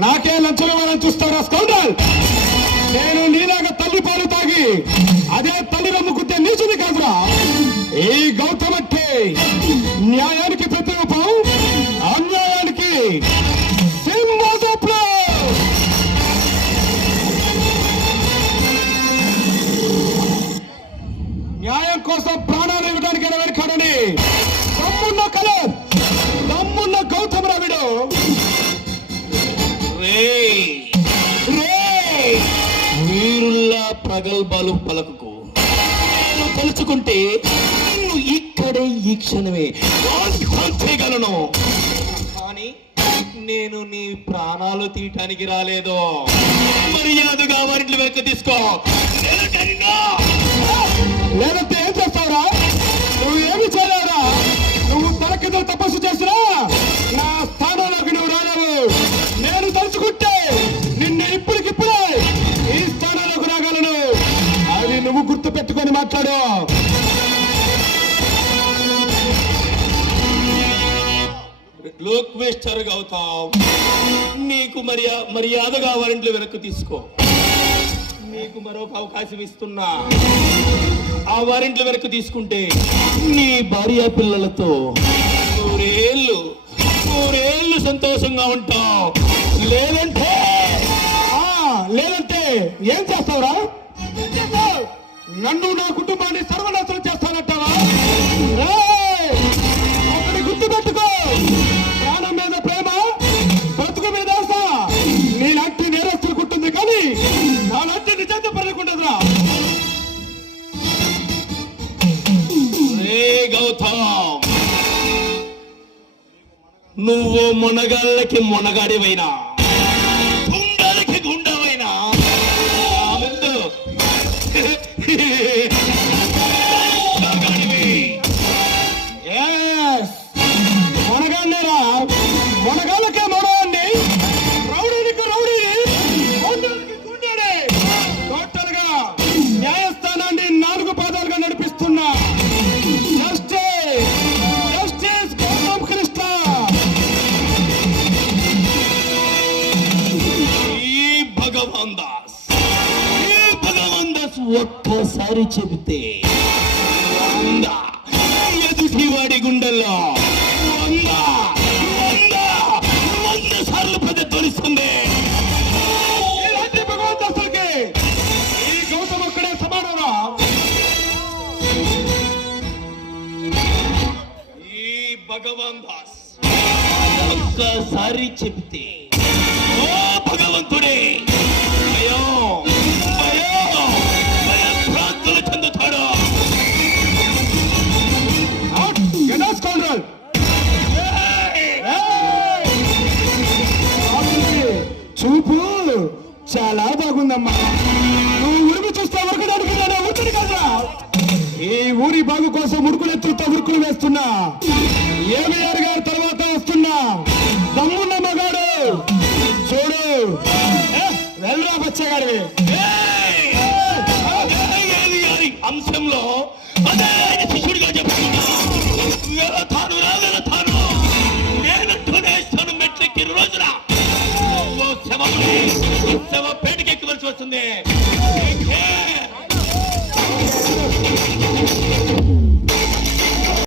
నాకే లంచం ఇవ్వాలని చూస్తారా స్కౌండల్? నేను నీలాగా తల్లి పాలు తాగి అదే తల్లి నమ్ముకుంటే నీచుది కాదురా. ఈ గౌతమట్టే న్యాయానికి ప్రతిరూపం, అన్యాయానికి సింహాసనం. న్యాయం కోసం ప్రాణాలు ఇవ్వడానికి వెనకాడని దమ్మున్న కలర్, దమ్మున్న గౌతమ రావిడు. వీరుల్లా ప్రగల్భాలు పలకకు. నేను తలుచుకుంటే నిన్ను ఇక్కడే ఈ క్షణమే చేయగలను. కానీ నేను నీ ప్రాణాలు తీయటానికి రాలేదు. మర్యాదగా వారిని వెనక్కి తీసుకో. లేదంటే ఏం చేస్తావురా? నువ్వు ఏమి చేయలేరా? నువ్వు తనకిదో తపస్సు చేసినా నా స్థానంలోకి నువ్వు రాలేవు. నేను తలుచుకుంటే నిన్ను ఇప్పటికిప్పుడే ఈ స్థానంలోకి రాగలను. అది నువ్వు గుర్తు పెట్టుకొని మాట్లాడు. లోక్వేస్టర్ గౌతమ్, నీకు మర్యాదగా వారింట్లో వెనక్కి తీసుకో. నీకు మరొక అవకాశం ఇస్తున్నా. ఆ వారింట్లో వెనక్కి తీసుకుంటే నీ భార్య పిల్లలతో నూరేళ్ళు సంతోషంగా ఉంటావు. లేదంటే ఏం చేస్తావురా? నన్ను నా కుటుంబాన్ని సర్వనాశనం చేస్తానంటావా? ఒకటి గుర్తు పెట్టుకో, ప్రాణం మీద ప్రేమ, బ్రతుకు మీద ఆశ నీలాంటి నేరస్తులు కుట్టుంది, కానీ నాలాంటి నిజంగా పడకుండదురా. గౌతమ్, నువ్వు మొనగాళ్ళకి మొనగాడివైనా, గుండాలకి గుండవైనా మొనగాడినేరా? మొనగాళ్ళకే మొనగాడిని, రౌడీనికి రౌడీని, గుండాడే. టోటల్ గా న్యాయస్థానాన్ని 4 పాదాలుగా నడిపిస్తున్నా జస్టిస్ గౌతమ్ కృష్ణ. ఈ భగవాన్ దాస్ ఒక్కసారి చెబితే ఎదుటివాడి గుండెల్లో 100 సార్లు ప్రతిధ్వనిస్తుంది. ఇలాంటి భగవాన్ దాసులకి ఈ గౌతమ్ ఒక్కడే సమానరా? ఈ భగవాన్ దాస్ ఒక్కసారి చెబితే ఓ భగవంతుడే భయభ్రాంతులు చెందుతాడు. చూపు చాలా బాగుందమ్మా. నువ్వు ఉరుకు చూస్తే ఉరుకుడు అడుగుతానే ఉరుకుడు కదా. ఈ ఊరి బాగు కోసం ఉరుకులు ఎత్తుతో ఉరుకులు వేస్తున్నా. ఏమయ్యారు గారి తర్వాత వస్తున్నా దమ్మున్న మగాడు. చూడు, వెళ్ళరా బచ్చగాడివి. అంశంలో అదే శిష్యుడిగా చెప్తున్నా. వెళతాను నేనంటూనే ఇస్తాను. మెట్లెక్కి రోజున శవ పేటకి ఎక్కవలసి వస్తుంది.